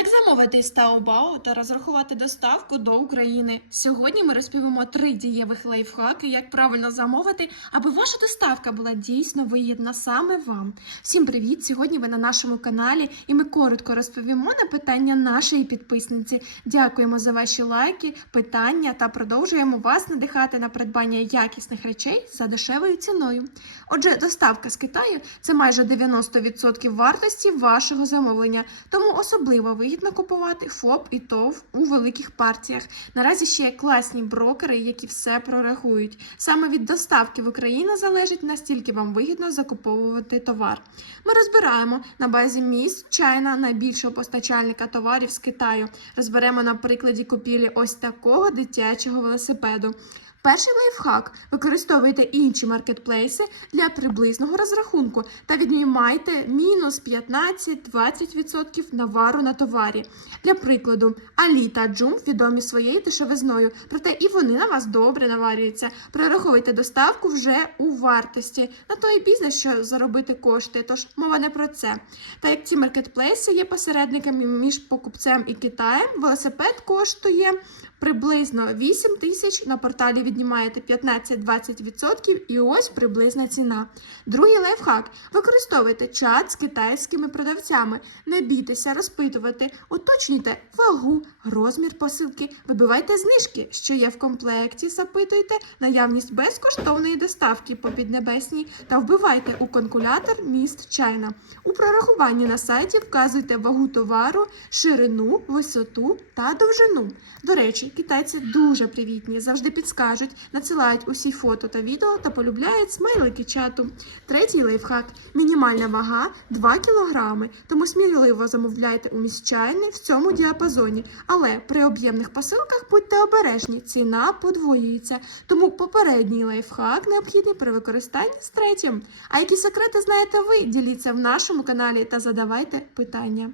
Як замовити з Taobao та розрахувати доставку до України? Сьогодні ми розповімо три дієвих лайфхаки, як правильно замовити, аби ваша доставка була дійсно вигідна саме вам. Всім привіт! Сьогодні ви на нашому каналі, і ми коротко розповімо на питання нашої підписниці. Дякуємо за ваші лайки, питання та продовжуємо вас надихати на придбання якісних речей за дешевою ціною. Отже, доставка з Китаю це майже 90% вартості вашого замовлення, тому особливо вигідно купувати ФОП і ТОВ у великих партіях. Наразі ще є класні брокери, які все прорахують. Саме від доставки в Україну залежить настільки вам вигідно закуповувати товар. Ми розбираємо на базі міст Чайна найбільшого постачальника товарів з Китаю. Розберемо на прикладі купівлі ось такого дитячого велосипеду. Перший лайфхак використовуйте інші маркетплейси для приблизного розрахунку та віднімайте мінус 15-20% навару на товарі. Для прикладу, Алі та Джум відомі своєю дешевизною, проте і вони на вас добре наварюються. Прораховуйте доставку вже у вартості на той бізнес, що заробити кошти. Тож мова не про це. Та як ці маркетплейси є посередниками між покупцем і Китаєм, велосипед коштує приблизно 8 тисяч. На порталі віднімаєте 15-20% і ось приблизна ціна. Другий лайфхак: використовуйте чат з китайськими продавцями. Не бійтеся розпитувати, уточнюйте вагу, розмір посилки, вибивайте знижки, що є в комплекті, запитуйте наявність безкоштовної доставки по піднебесній та вбивайте у конкулятор міст Чайна. У прорахуванні на сайті вказуйте вагу товару, ширину, висоту та довжину. До речі, китайці дуже привітні, завжди підскажуть, надсилають усі фото та відео та полюбляють смайлики чату. Третій лайфхак мінімальна вага 2 кг, тому сміливо замовляйте у міщайни в цьому діапазоні. Але при об'ємних посилках будьте обережні, ціна подвоюється. Тому попередній лайфхак необхідний при використанні з третім. А які секрети знаєте ви? Діліться в нашому каналі та задавайте питання.